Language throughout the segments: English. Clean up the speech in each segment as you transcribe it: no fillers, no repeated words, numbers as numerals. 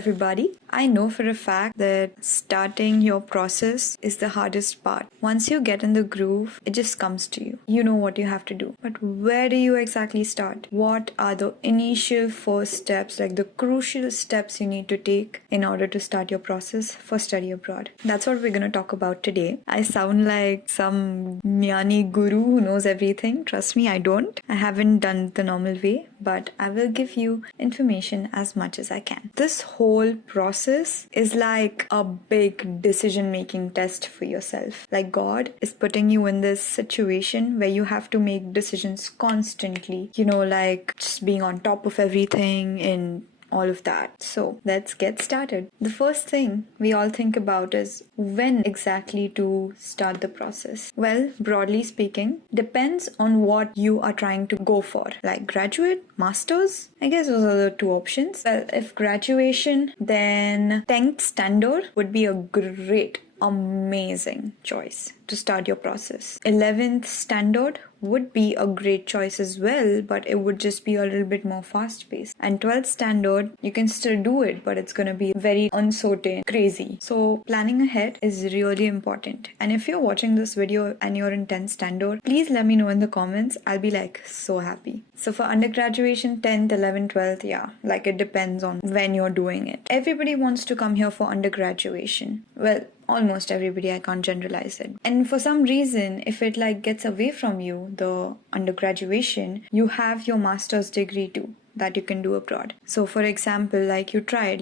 everybody. I know for a fact that starting your process is the hardest part. Once you get in the groove, it just comes to you. You know what you have to do. But where do you exactly start? What are the initial first steps, like the crucial steps you need to take in order to start your process for study abroad? That's what we're going to talk about today. I sound like some Jnani guru who knows everything. Trust me, I don't. I haven't done it the normal way, but I will give you information as much as I can. This whole process is like a big decision-making test for yourself. Like God is putting you in this situation where you have to make decisions constantly, like just being on top of everything and all of that. So let's get started. The first thing we all think about is when exactly to start the process. Well, broadly speaking, depends on what you are trying to go for. Like graduate, masters, I guess those are the two options. Well, if graduation, then 10th standard would be a great, amazing choice to start your process. 11th standard would be a great choice as well, but it would just be a little bit more fast-paced. And 12th standard, you can still do it, but it's going to be very uncertain, crazy. So planning ahead is really important. And if you're watching this video and you're in 10th standard, please let me know in the comments. I'll be like so happy. So for undergraduation, 10th, 11th, 12th, yeah, like it depends on when you're doing it. Everybody wants to come here for undergraduation. Well, almost everybody, I can't generalize it. And for some reason, if it gets away from you, the undergraduation, you have your master's degree too that you can do abroad. So for example, you tried,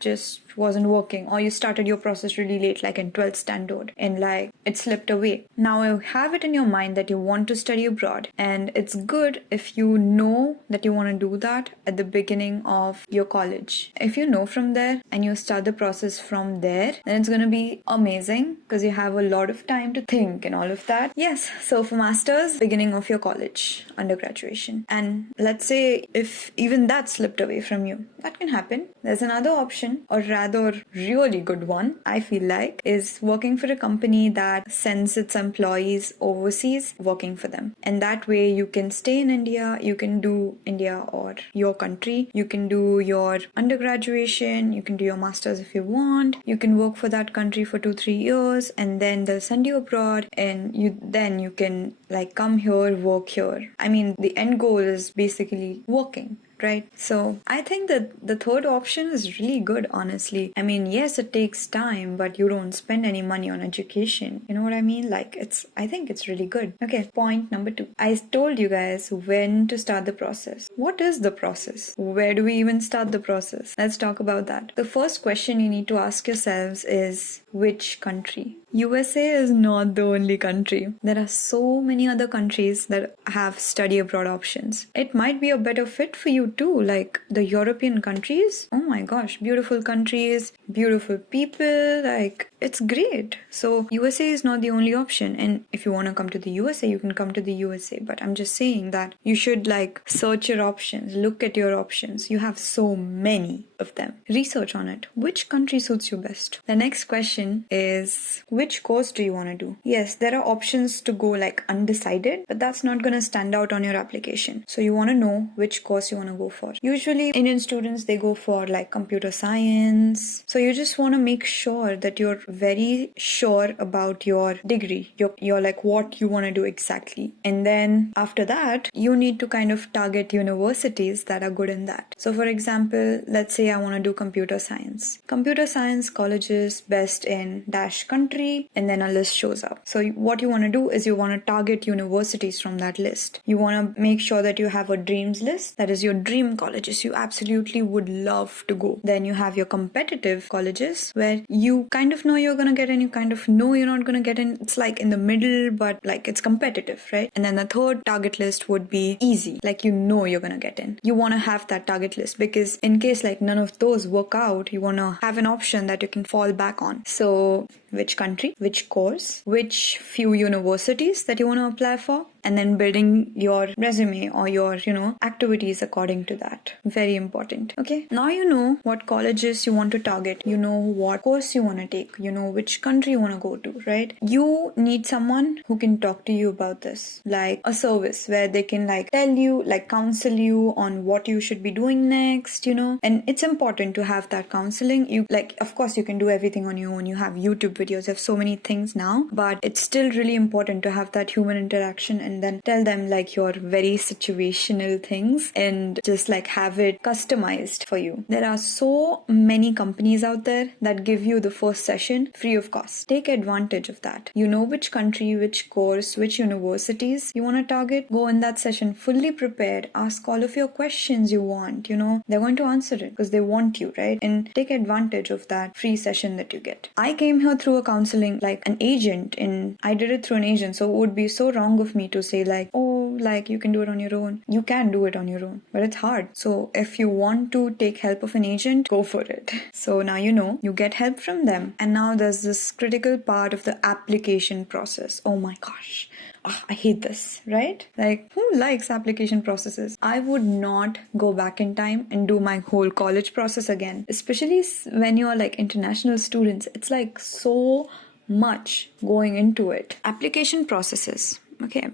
just wasn't working, or you started your process really late, like in 12th standard, and it slipped away. Now you have it in your mind that you want to study abroad, and it's good if you know that you want to do that at the beginning of your college. If you know from there and you start the process from there, then it's going to be amazing because you have a lot of time to think and all of that. Yes, so for masters, beginning of your college, undergraduation. And let's say if even that slipped away from you, that can happen. There's another option, or rather really good one, I feel like, is working for a company that sends its employees overseas, working for them. And that way you can stay in India, you can do India or your country, you can do your undergraduation, you can do your masters if you want, you can work for that country for 2-3 years, and then they'll send you abroad, and you can come here, work here. I mean, the end goal is basically working, right? So I think that the third option is really good, honestly. I mean, yes, it takes time, but you don't spend any money on education. You know what I mean? I think it's really good. Okay, point number 2. I told you guys when to start the process. What is the process? Where do we even start the process? Let's talk about that. The first question you need to ask yourselves is, which country? USA is not the only country. There are so many other countries that have study abroad options. It might be a better fit for you too, like the European countries. Oh my gosh, beautiful countries, beautiful people, it's great. So USA is not the only option, and if you want to come to the USA, you can come to the USA, but I'm just saying that you should search your options, look at your options. You have so many of them. Research on it. Which country suits you best? The next question is, which course do you want to do? Yes, there are options to go undecided, but that's not going to stand out on your application. So you want to know which course you want to go for. Usually Indian students, they go for computer science. So you just want to make sure that you're very sure about your degree. You're what you want to do exactly. And then after that, you need to kind of target universities that are good in that. So for example, let's say I want to do computer science. Computer science colleges best in dash country, and then a list shows up. So what you want to do is you want to target universities from that list. You want to make sure that you have a dreams list, that is your dream colleges you absolutely would love to go. Then you have your competitive colleges where you kind of know you're going to get in, you kind of know you're not going to get in. It's in the middle, but it's competitive, right? And then the third target list would be easy, you're going to get in. You want to have that target list because in case none of those work out, you want to have an option that you can fall back on. So which country, which course, which few universities that you want to apply for, and then building your resume or your, activities according to that. Very important. Okay. Now you know what colleges you want to target. You know what course you want to take. You know which country you want to go to, right? You need someone who can talk to you about this, like a service where they can tell you, counsel you on what you should be doing next, and it's important to have that counseling. You of course you can do everything on your own. You have YouTube videos, you have so many things now, but it's still really important to have that human interaction and then tell them your very situational things and just have it customized for you. There are so many companies out there that give you the first session free of cost. Take advantage of that. You know which country, which course, which universities you want to target. Go in that session fully prepared. Ask all of your questions you want. They're going to answer it because they want you, right? And take advantage of that free session that you get. I came here through a counseling, an agent, and I did it through an agent. So it would be so wrong of me to say you can do it on your own. You can do it on your own, but it's hard. So if you want to take help of an agent, go for it. So now you get help from them. And now there's this critical part of the application process. Oh my gosh. I hate this, right? Who likes application processes? I would not go back in time and do my whole college process again, especially when you're international students. It's so much going into it. Application processes. Okay.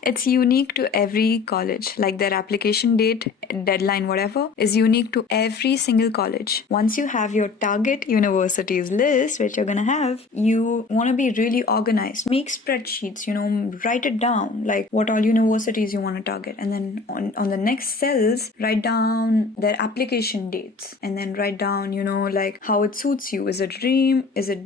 It's unique to every college. Their application date, deadline, whatever, is unique to every single college. Once you have your target universities list, which you're going to have, you want to be really organized. Make spreadsheets, write it down, what all universities you want to target. And then on the next cells, write down their application dates. And then write down, how it suits you. Is it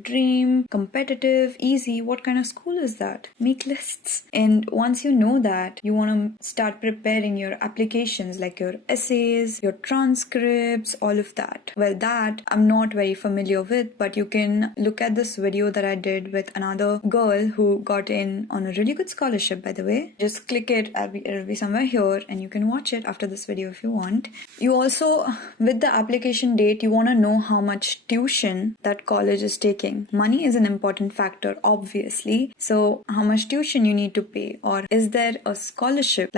dream, competitive, easy? What kind of school is that? Make lists. And once you know that, you want to start preparing your applications, your essays, your transcripts, all of that. Well, that I'm not very familiar with, but you can look at this video that I did with another girl who got in on a really good scholarship, by the way. Just click it, it'll be somewhere here, and you can watch it after this video if you want. You also, with the application date, you want to know how much tuition that college is taking. Money is an important factor, obviously. So how much tuition you need to pay, or is there a scholarship?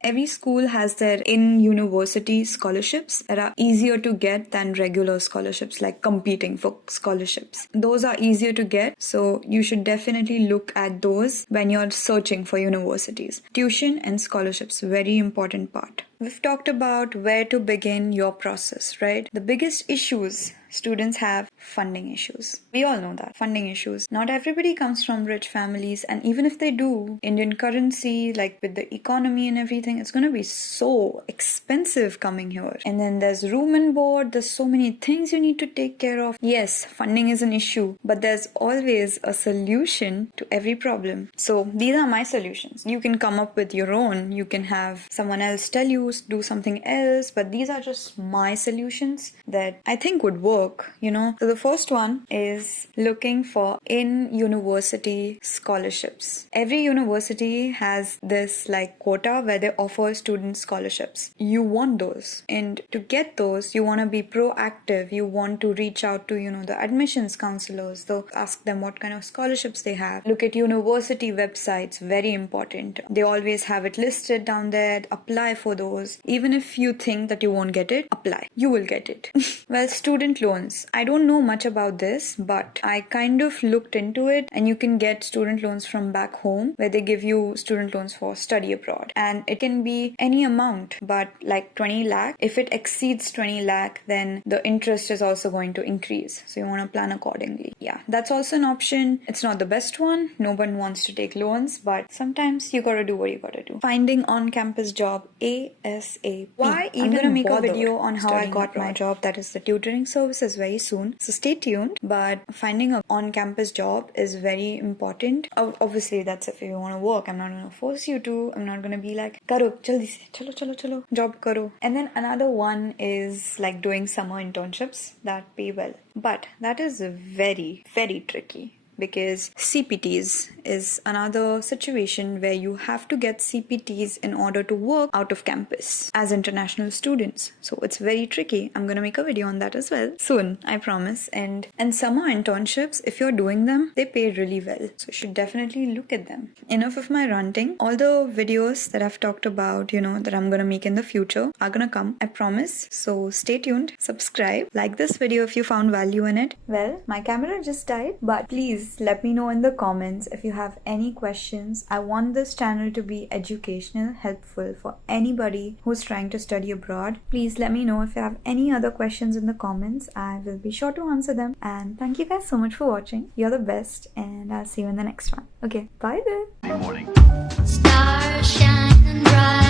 Every school has their in-university scholarships that are easier to get than regular scholarships, competing for scholarships. Those are easier to get, so you should definitely look at those when you're searching for universities. Tuition and scholarships, very important part. We've talked about where to begin your process, right? The biggest issues students have funding issues. We all know that. Funding issues. Not everybody comes from rich families, and even if they do, Indian currency, with the economy and everything, it's going to be so expensive coming here. And then there's room and board, there's so many things you need to take care of. Yes, funding is an issue, but there's always a solution to every problem. So these are my solutions. You can come up with your own. You can have someone else tell you, do something else, but these are just my solutions that I think would work, So the first one is looking for in-university scholarships. Every university has this quota where they offer student scholarships. You want those. And to get those, you want to be proactive. You want to reach out to, the admissions counselors. So ask them what kind of scholarships they have. Look at university websites, very important. They always have it listed down there. Apply for those. Even if you think that you won't get it, apply. You will get it. Well, student loans. I don't know much about this, but I kind of looked into it, and you can get student loans from back home where they give you student loans for study abroad. And it can be any amount, but 20 lakh. If it exceeds 20 lakh, then the interest is also going to increase. So you want to plan accordingly. Yeah, that's also an option. It's not the best one. No one wants to take loans, but sometimes you gotta do what you gotta do. Finding on-campus job ASAP. Why even I'm gonna make a video on how I got my job, that is the tutoring services, very soon. So stay tuned. But finding an on-campus job is very important. Obviously, that's if you want to work. I'm not gonna force you to. I'm not gonna be karo, jaldi se, chalo, job karo. And then another one is doing summer internships that pay well. But that is very, very tricky. because CPTs is another situation where you have to get CPTs in order to work out of campus as international students. So it's very tricky. I'm gonna make a video on that as well soon, I promise. And summer internships, if you're doing them, they pay really well. So you should definitely look at them. Enough of my ranting. All the videos that I've talked about, that I'm gonna make in the future are gonna come, I promise. So stay tuned, subscribe, like this video if you found value in it. Well, my camera just died, but please let me know in the comments if you have any questions. I want this channel to be educational, helpful for anybody who's trying to study abroad. Please let me know if you have any other questions in the comments. I will be sure to answer them. And thank you guys so much for watching. You're the best, and I'll see you in the next one. Okay, bye then. Stars shining bright.